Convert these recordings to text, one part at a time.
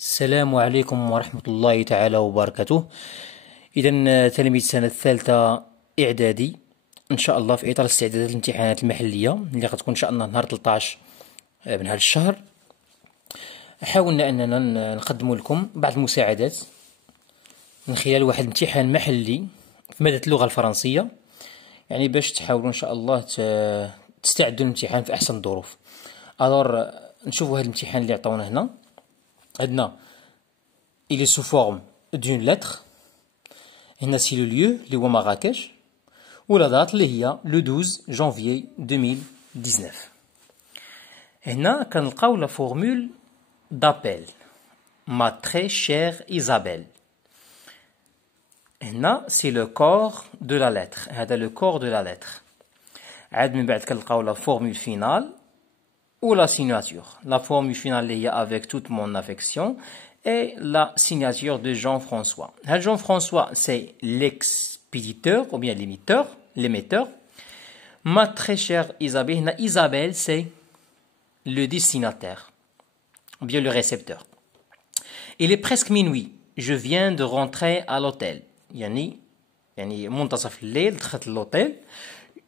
السلام عليكم ورحمة الله تعالى وبركاته. إذا تلاميذ السنة الثالثة إعدادي إن شاء الله في إطار استعدادات الامتحانات المحلية اللي غتكون إن شاء الله نهار 13 من هذا الشهر. حاولنا أننا نقدم لكم بعض المساعدات من خلال واحد الامتحان محلي في مادة اللغة الفرنسية، يعني باش تحاولوا إن شاء الله تستعدوا للامتحان في أحسن الظروف. ألور نشوفوا هذا الامتحان اللي عطاونا هنا. عندنا il est sous forme d'une lettre. هنا سي لو ليو اللي هو مراكش، ولا دات اللي هي لو 12 جانفيي 2019. هنا كنلقاو لا فورمول دابيل ما تري شير إيزابيل. هنا سي لو كور دو لا لتر، هذا لو كور دو لا لتر. عاد من بعد كنلقاو لا فورمول فينال ou la signature. La formule finale est avec toute mon affection et la signature de Jean-François. Jean-François, c'est l'expéditeur ou bien l'émetteur. Ma très chère Isabelle, Isabelle, c'est le destinataire ou bien le récepteur. Il est presque minuit. Je viens de rentrer à l'hôtel. Yani منتصف الليل دخلت l'hôtel.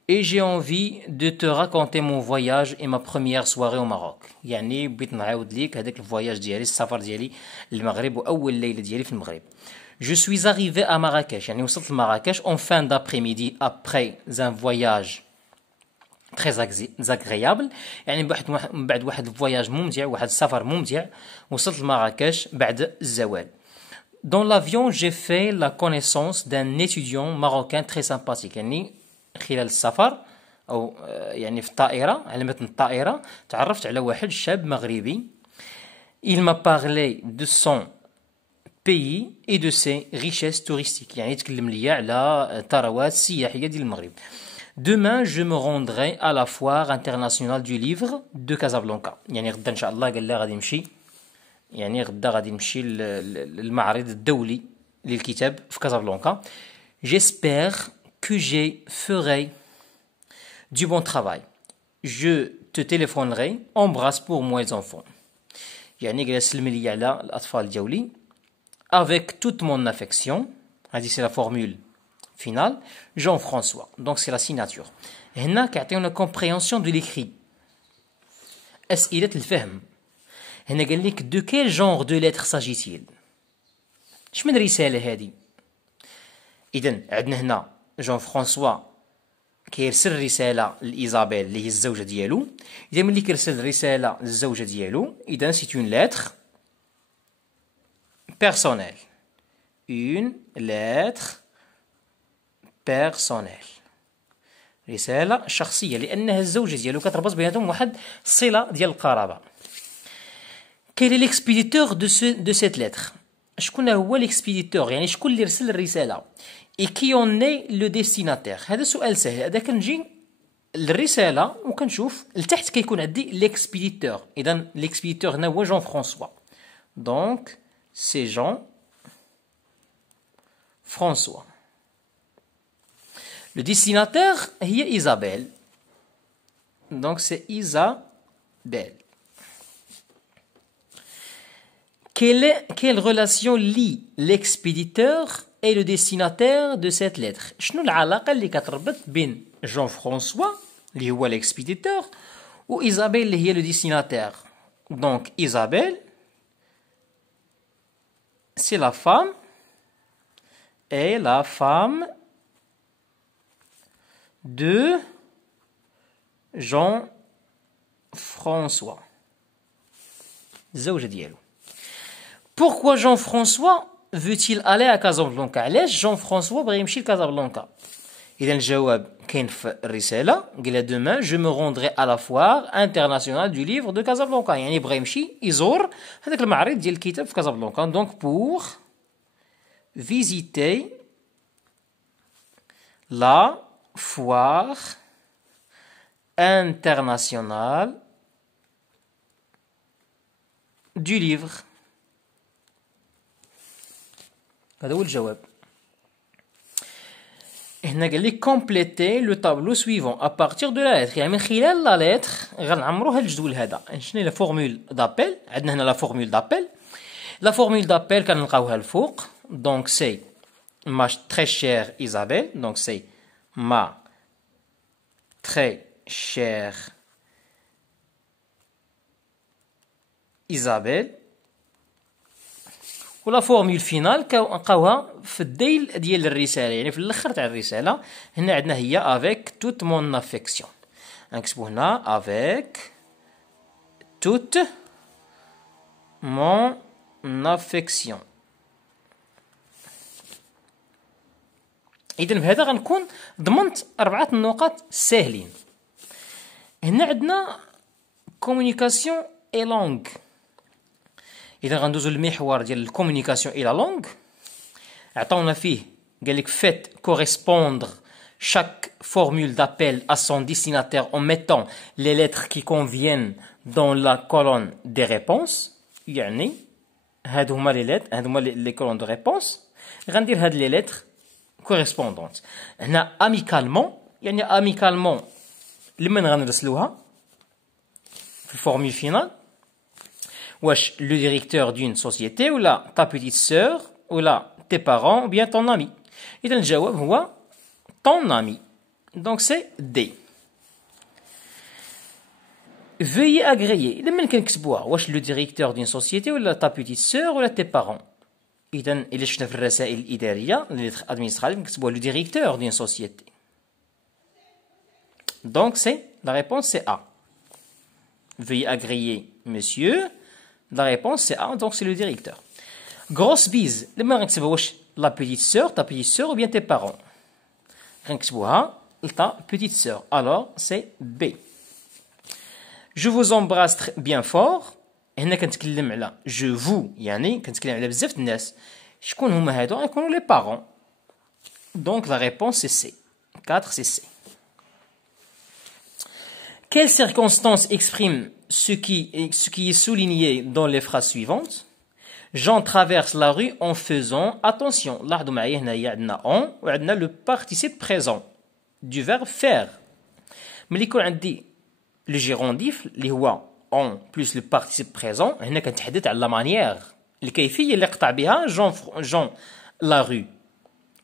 Et j'ai envie de te raconter mon voyage et ma première soirée au Maroc. يعني بغيت نعاود ليك هذاك الفواياج ديالي، السفر ديالي للمغرب وأول ليلة ديالي في المغرب. Je suis arrivé à Marrakech، يعني وصلت لمراكش en fin d'après-midi après un voyage très agréable. يعني بعد واحد الفواياج ممتع، واحد السفر ممتع، وصلت لمراكش بعد الزوال. Dans l'avion, j'ai fait la connaissance d'un étudiant marocain très sympathique. يعني خلال السفر أو يعني في الطائرة، على متن الطائرة تعرفت على واحد شاب مغربي. Il m'a parlé de son pays et de ses richesses touristiques، يعني يتكلم لي على الثروات السياحية ديال المغرب. Demain je me rendrai à la foire internationale du livre de Casablanca، يعني غدا إن شاء الله قال لي غادي نمشي، يعني غدا غادي نمشي للمعرض الدولي للكتاب في كازابلانكا. J'espère que je ferai du bon travail. Je te téléphonerai. Embrasse pour moi les enfants. يعني قال سلم لي على الأطفال ديالي. Avec toute mon affection. هذه c'est la formule finale. Jean-François. Donc c'est la signature. هنا كيعطيونا compréhension de l'écrit. أسئلة الفهم. هنا قال لك de quel genre de lettre s'agit-il؟ اش من رسالة هذه؟ إذا عندنا هنا جون فرانسوا كيرسل رسالة لإيزابيل اللي هي الزوجة ديالو. إذا ملي كيرسل رسالة للزوجة ديالو، إذا سي اون لتر بيرسونيل، اون لتر بيرسونيل، رسالة شخصية، لأنها الزوجة ديالو كتربط بيناتهم واحد الصلة ديال القرابة. Quel est l'expéditeur de cette lettre؟ شكون هو l'expéditeur؟ يعني شكون اللي رسل الرسالة؟ et qui en est le destinataire؟ هذا سؤال سهل. هذا كنجي للرسالة وكنشوف لتحت كيكون عندي l'expéditeur. إذا l'expéditeur هنا هو جون فرانسوا. donc c'est Jean François. le destinataire هي إيزابيل. donc c'est Isabelle. Quelle relation lie l'expéditeur et le destinataire de cette lettre؟ شنو العلاقة اللي كتربط بين جون فرانسوا اللي هو l'expéditeur و إيزابيل اللي هي le destinataire؟ donc Isabelle c'est la femme et la femme de Jean François، الزوجة ديالو. Pourquoi Jean-François veut-il aller à Casablanca؟ علاش جون فرانسوا بغى يمشي لكازابلانكا؟ إذا الجواب كاين في الرسالة، قال demain je me rendrai à la foire internationale du livre de Casablanca، يعني بغى يمشي يزور هذاك المعرض ديال الكتاب في كازابلانكا. donc pour visiter la foire internationale du livre. هذا هو الجواب. هنا قال لي compléter le tableau suivant à partir de la lettre، يعني من خلال لا لتر غنعمرو هاد الجدول هذا. شنو هي لا فورمول دابيل؟ عندنا هنا لا فورمول دابيل La formule d'appel كنلقاوها الفوق. Donc c'est ma très chère Isabelle. Donc c'est ma très chère Isabelle. ولا فورمول فينال كنلقاوها في الديل ديال الرساله، يعني في الاخر تاع الرساله. هنا عندنا هي افيك توت مون افيكسيون، غنكتبو هنا افيك توت مون افيكسيون. اذا بهذا غنكون ضمنت 4 النقط ساهلين. هنا عندنا كومونيكاسيون اي لونغ. إذا غندوزو للمحور ديال الكومونيكاسيون إلى لونغ، عطاونا فيه قال لك فيت كوريسبوندر chaque formule d'appel à son destinataire en mettant les lettres qui conviennent dans la colonne des réponses. يعني هادو هما لي lettres، هادو هما لي colonnes de réponse. غندير هاد لي lettres correspondantes. هنا amicalement، يعني amicalement لمن غنرسلوها في الفورمول فينال؟ واش le directeur d'une société ou ta petite sœur ou tes parents ou bien ton ami. إذا الجواب هو ton ami. Donc c'est D. Veuillez agréer. لما كنكتبوها واش le directeur d'une société ou ta petite sœur ou tes parents. إذا إلا شفنا في الرسائل الإدارية administrative كنكتبوها le directeur d'une société. Donc c'est la réponse c'est A. Veuillez agréer monsieur. La réponse c'est A, donc c'est le directeur. Grosse bise. لما غنكتبها واش la petite sœur, ta petite sœur ou bien tes parents. غنكتبوها ta petite sœur. Alors c'est B. Je vous embrasse bien fort. هنا كنتكلم على je vous، يعني كنتكلم على بزاف الناس. شكون هما هادو؟ غيكونوا les parents. Donc la réponse c'est C. 4 c'est C. Quelles circonstances expriment ce qui est souligné dans les phrases suivantes? Jean traverse la rue en faisant attention. لاحظوا معايا هنايا عندنا en وعندنا le participe présent du verbe faire. ملي يكون عندي le gérondif اللي هو en plus le participe présent، هنا كنتحدث على la manière، الكيفية اللي قطع بها Jean la rue،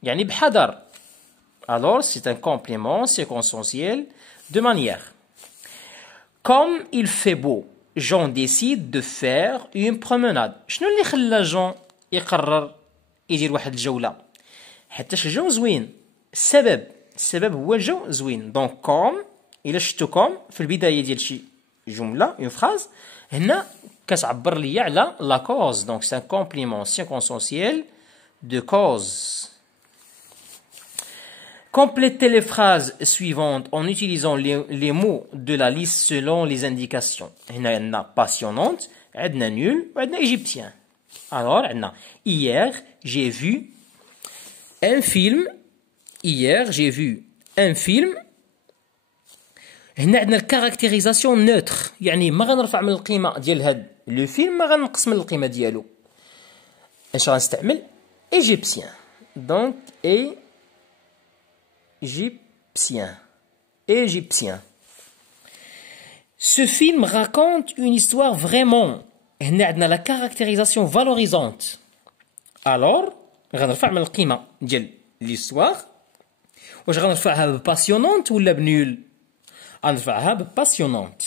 يعني بحذر. Alors c'est un complément circonstanciel de manière. Comme il fait beau، Jean décide de faire une promenade. شنو اللي خلى جون يقرر يدير واحد الجولة؟ حتىش الجو زوين. السبب هو الجو زوين. دونك كوم، إلا شفتو كوم في البداية ديال شي جملة اون فراز، هنا كتعبر ليا على لا كوز. دونك سي ان كومبليمون سيركونسونسيال دو كوز. Complétez les phrases suivantes en utilisant les mots de la liste selon les indications. هنا عندنا passionnante، عندنا nul وعندنا égyptien. Alors عندنا hier j'ai vu un film. Hier j'ai vu un film. هنا عندنا الكاركتيريزاسيون نوتر، يعني ما غنرفع من القيمة ديال هاد لو فيلم، ما غنقص من القيمة ديالو. اش غنستعمل؟ égyptien. Donc Égyptien. Ce film raconte une histoire vraiment. هنا عندنا la caractérisation valorisante. Alors غنرفع من القيمة ديال l'histoire. واش غنرفعها passionnante ولا بنول؟ غنرفعها passionnante.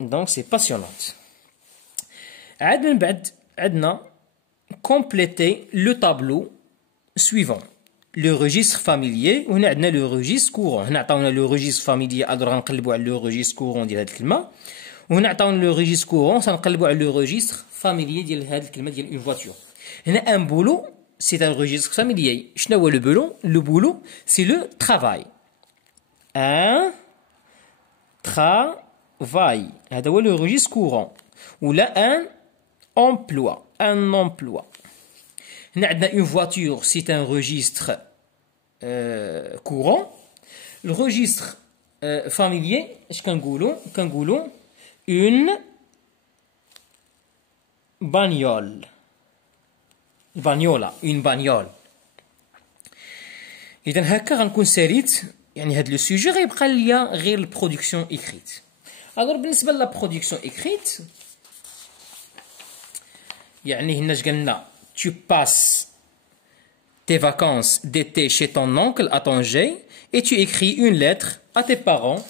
Donc c'est passionnante. عاد من بعد عندنا compléter le tableau suivant. Le registre familier، وهنا عندنا le registre courant. هنا عطاونا le registre familier، غادي غنقلبوا على le registre courant ديال هاد الكلمة. وهنا عطاونا le registre courant، سنقلبوا على le registre familier ديال هاد الكلمة ديال une voiture. هنا un boulot c'est un registre familier. شنو هو le boulot؟ Le boulot c'est le travail. Un travail، هذا هو le registre courant. ولا un emploi. Un emploi. هنا عندنا une voiture c'est un registre courant. Le registre familier اش كنقولوا une bagnole. une bagnole. إذا هكا غنكون ساليت، يعني هاد لو سوجي غيبقى ليا غير البرودكسيون إكريت. الوغ بالنسبه لا برودكسيون اكريت يعني هنا قالنا tu passes tes vacances d'été chez ton oncle à Tanger et tu écris une lettre à tes parents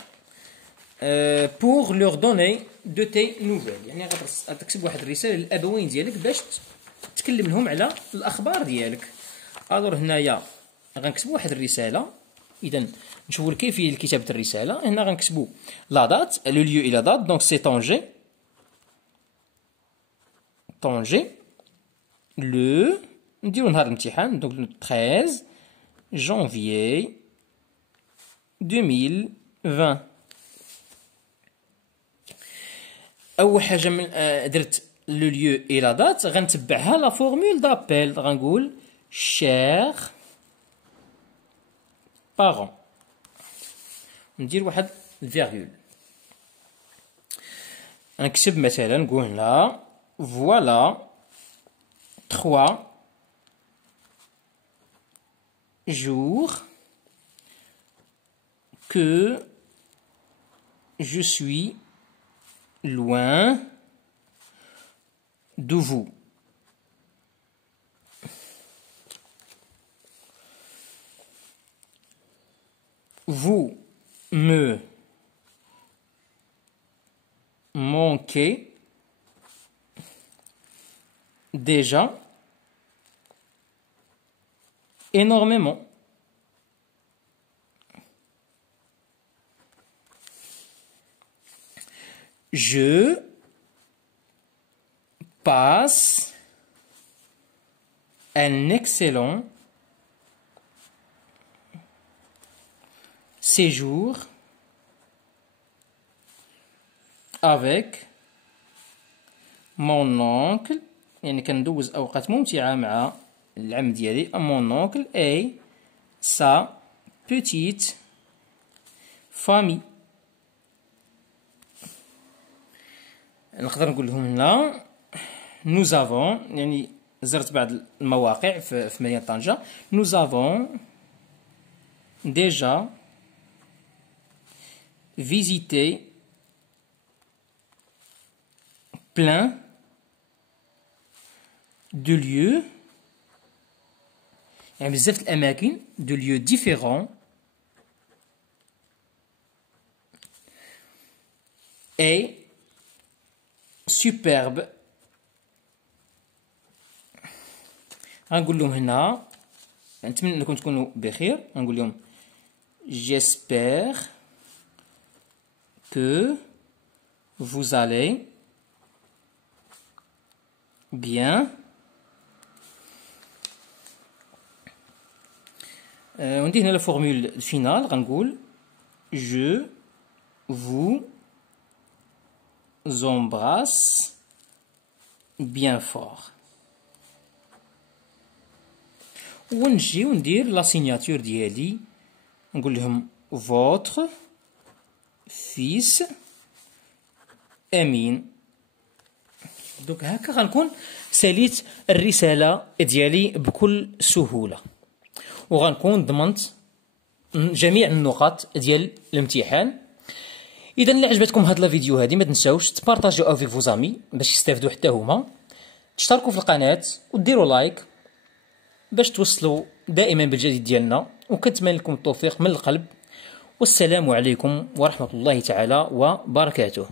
pour leur donner de tes nouvelles. يعني غتكتب واحد الرساله للابوين ديالك باش تكلم لهم على الاخبار ديالك. الوغ هنايا غنكتبوا واحد الرساله. اذا نشوفوا كيفيه كتابه الرساله. هنا غنكتبوا لا دات لو ليو اي لا دات دونك سي طونجي لو نديرو نهار الامتحان دونك 13 janvier 2020. اول حاجه من درت لو ليو اي لا دات غنتبعها لا فورمول دابيل غنقول شير بارون ندير واحد الفيرغول نكتب مثلا نقول هنا فوالا 3 jours que je suis loin de vous. Vous me manquez déjà énormément. Je passe un excellent séjour avec mon oncle. يعني كندوز أوقات ممتعة مع العم ديالي mon oncle et sa petite famille. نقدر نقول لهم هنا nous avons يعني زرت بعض المواقع في مدينة طنجة. nous avons déjà visité plein de lieux يعني بزاف الأماكن de lieux différents et superbe. غنقول لهم هنا نتمنى انكم تكونوا بخير. غنقول لهم j'espère que vous allez bien. وندير هنا لا فورمول الفينال غنقول je vous embrasse bien fort. ونجي وندير لا سيناتور ديالي نقول لهم votre fils امين. دوك هكا غنكون ساليت الرساله ديالي بكل سهوله وغنكون ضمنت جميع النقاط ديال الامتحان. اذا اللي عجبتكم هاد الفيديو هادي ما تنساوش تبارطاجيو افيك فوز امي باش يستافدوا حتى هما، تشتركوا في القناه وديروا لايك باش توصلوا دائما بالجديد ديالنا، وكنتمنى لكم التوفيق من القلب. والسلام عليكم ورحمه الله تعالى وبركاته.